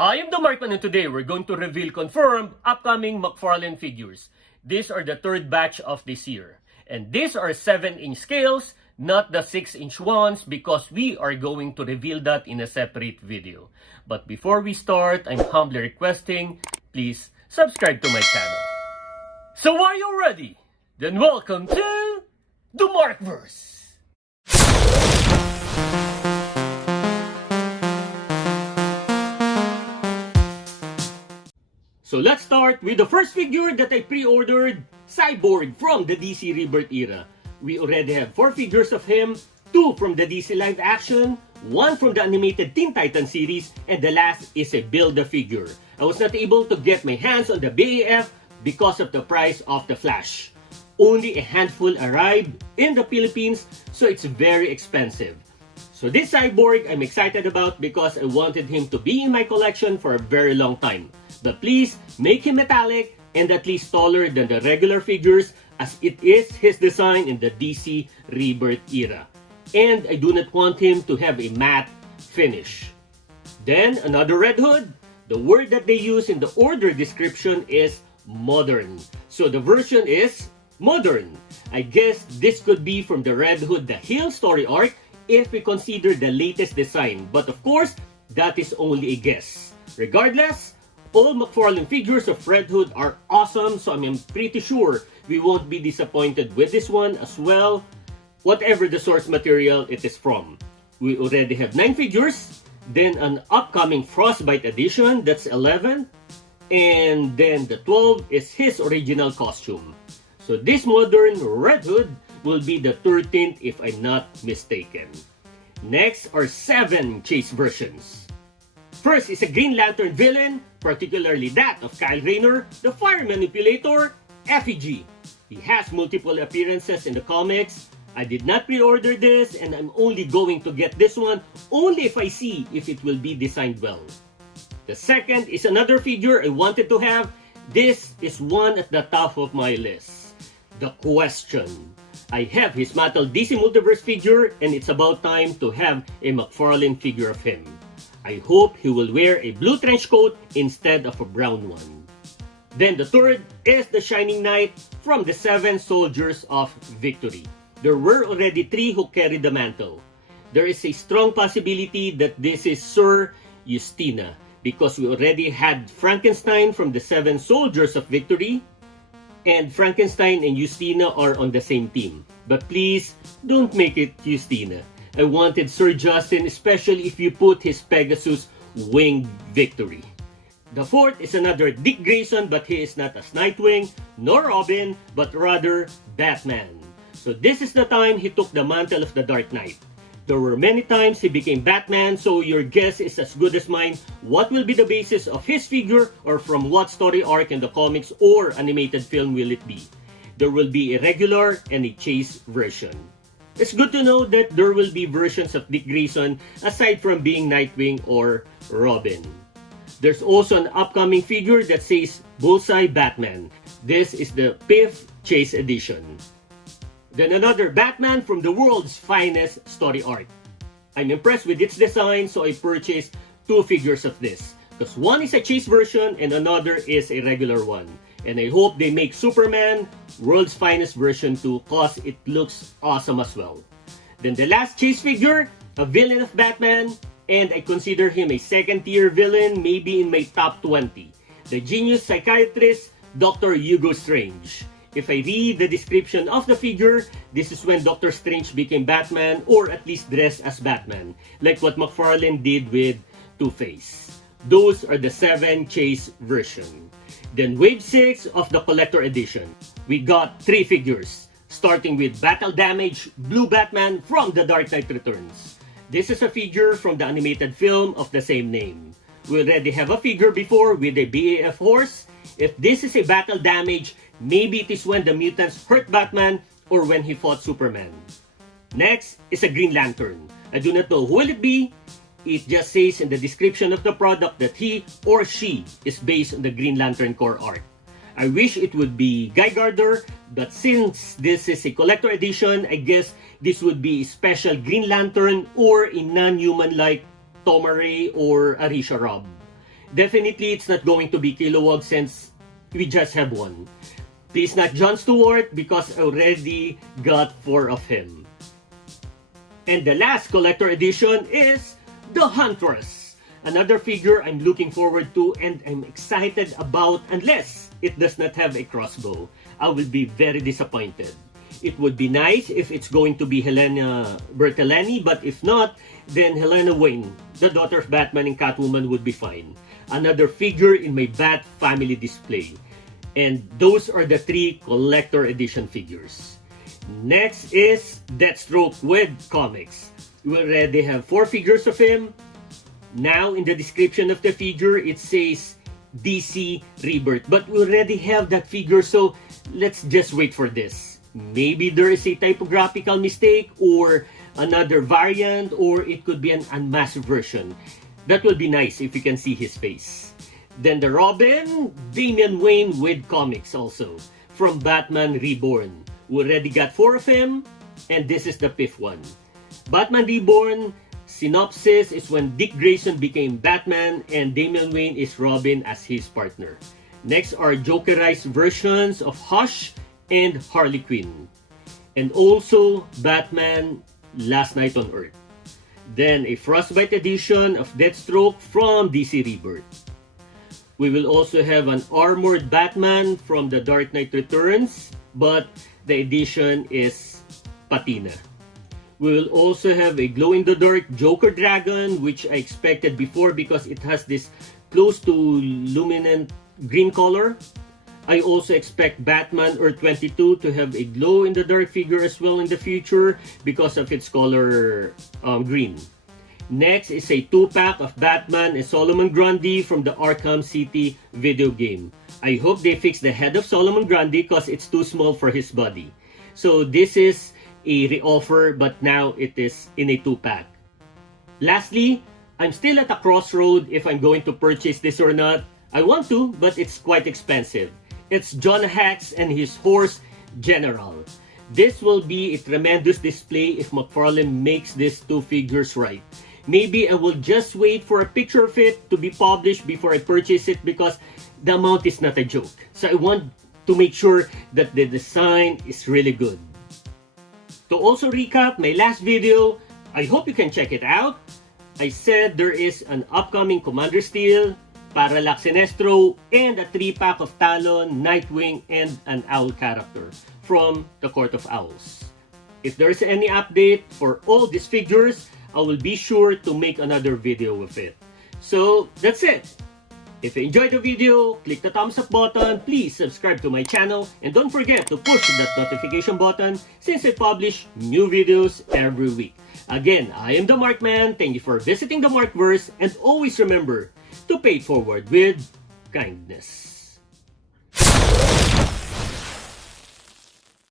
I am the Markman, and today we're going to reveal confirmed upcoming McFarlane figures. These are the third batch of this year. And these are 7-inch scales, not the 6-inch ones, because we are going to reveal that in a separate video. But before we start, I'm humbly requesting, please subscribe to my channel. So are you ready? Then welcome to the Markverse! So let's start with the first figure that I pre-ordered, Cyborg from the DC Rebirth era. We already have 4 figures of him, 2 from the DC live action, 1 from the animated Teen Titans series, and the last is a Build-A-Figure. I was not able to get my hands on the BAF because of the price of the Flash. Only a handful arrived in the Philippines, so it's very expensive. So this Cyborg I'm excited about because I wanted him to be in my collection for a very long time. But please make him metallic and at least taller than the regular figures, as it is his design in the DC Rebirth era. And I do not want him to have a matte finish. Then another Red Hood. The word that they use in the order description is modern. So the version is modern. I guess this could be from the Red Hood The Hill story arc if we consider the latest design. But of course, that is only a guess. Regardless, all McFarlane figures of Red Hood are awesome, so I'm pretty sure we won't be disappointed with this one as well, whatever the source material it is from. We already have 9 figures, then an upcoming Frostbite edition, that's 11, and then the 12 is his original costume. So this modern Red Hood will be the 13th if I'm not mistaken. Next are 7 chase versions. First is a Green Lantern villain, particularly that of Kyle Rayner, the Fire Manipulator, Effigy. He has multiple appearances in the comics. I did not pre-order this, and I'm only going to get this one only if I see if it will be designed well. The second is another figure I wanted to have. This is one at the top of my list. The Question. I have his Markverse DC Multiverse figure, and it's about time to have a McFarlane figure of him. I hope he will wear a blue trench coat instead of a brown one. Then the third is the Shining Knight from the 7 Soldiers of Victory. There were already 3 who carried the mantle. There is a strong possibility that this is Sir Justina, because we already had Frankenstein from the 7 Soldiers of Victory, and Frankenstein and Justina are on the same team. But please, don't make it Justina. I wanted Sir Justin, especially if you put his Pegasus winged Victory. The fourth is another Dick Grayson, but he is not as Nightwing nor Robin, but rather Batman. So this is the time he took the mantle of the Dark Knight. There were many times he became Batman, so your guess is as good as mine. What will be the basis of his figure, or from what story arc in the comics or animated film will it be? There will be a regular and a chase version. It's good to know that there will be versions of Dick Grayson aside from being Nightwing or Robin. There's also an upcoming figure that says Bullseye Batman. This is the 5th Chase edition. Then another Batman from the world's finest story arc. I'm impressed with its design, so I purchased 2 figures of this. Because one is a Chase version and another is a regular one. And I hope they make Superman World's Finest version 2 cause it looks awesome as well. Then the last chase figure, a villain of Batman, and I consider him a second-tier villain, maybe in my top 20. The genius psychiatrist, Dr. Hugo Strange. If I read the description of the figure, this is when Dr. Strange became Batman, or at least dressed as Batman, like what McFarlane did with Two-Face. Those are the 7 chase version. Then Wave 6 of the Collector Edition. We got 3 figures, starting with Battle Damage Blue Batman from The Dark Knight Returns. This is a figure from the animated film of the same name. We already have a figure before with a BAF horse. If this is a Battle Damage, maybe it is when the mutants hurt Batman or when he fought Superman. Next is a Green Lantern. I do not know who will it be. It just says in the description of the product that he or she is based on the Green Lantern Corps arc. I wish it would be Guy Gardner, but since this is a collector edition, I guess this would be a special Green Lantern or a non-human like Tomare or Arisha Rob. Definitely, it's not going to be Kilowog since we just have one. Please not John Stewart because I already got 4 of him. And the last collector edition is the Huntress. Another figure I'm looking forward to and I'm excited about unless it does not have a crossbow. I will be very disappointed. It would be nice if it's going to be Helena Bertolini, but if not, then Helena Wayne, the daughter of Batman and Catwoman, would be fine. Another figure in my Bat family display. And those are the 3 collector edition figures. Next is Deathstroke with comics. We already have 4 figures of him. Now, in the description of the figure, it says DC Rebirth. But we already have that figure, so let's just wait for this. Maybe there is a typographical mistake or another variant, or it could be an unmasked version. That would be nice if you can see his face. Then the Robin, Damian Wayne with comics also, from Batman Reborn. We already got 4 of him, and this is the 5th one. Batman Reborn, synopsis is when Dick Grayson became Batman and Damian Wayne is Robin as his partner. Next are Jokerized versions of Hush and Harley Quinn. And also Batman Last Night on Earth. Then a Frostbite edition of Deathstroke from DC Rebirth. We will also have an armored Batman from The Dark Knight Returns, but the edition is patina. We will also have a glow-in-the-dark Joker Dragon, which I expected before because it has this close to luminant green color. I also expect Batman Earth 22 to have a glow-in-the-dark figure as well in the future because of its color green. Next is a 2-pack of Batman and Solomon Grundy from the Arkham City video game. I hope they fix the head of Solomon Grundy because it's too small for his body. So this is a re-offer, but now it is in a 2-pack. Lastly, I'm still at a crossroad if I'm going to purchase this or not. I want to, but it's quite expensive. It's John Hex and his horse, General. This will be a tremendous display if McFarlane makes these 2 figures right. Maybe I will just wait for a picture of it to be published before I purchase it because the amount is not a joke. So I want to make sure that the design is really good. To also recap my last video, I hope you can check it out. I said there is an upcoming Commander Steel, Parallax Sinestro, and a 3-pack of Talon, Nightwing, and an Owl character from the Court of Owls. If there is any update for all these figures, I will be sure to make another video with it. So that's it. If you enjoyed the video, click the thumbs up button, please subscribe to my channel, and don't forget to push that notification button since I publish new videos every week. Again, I am the Markman, thank you for visiting the Markverse, and always remember to pay it forward with kindness.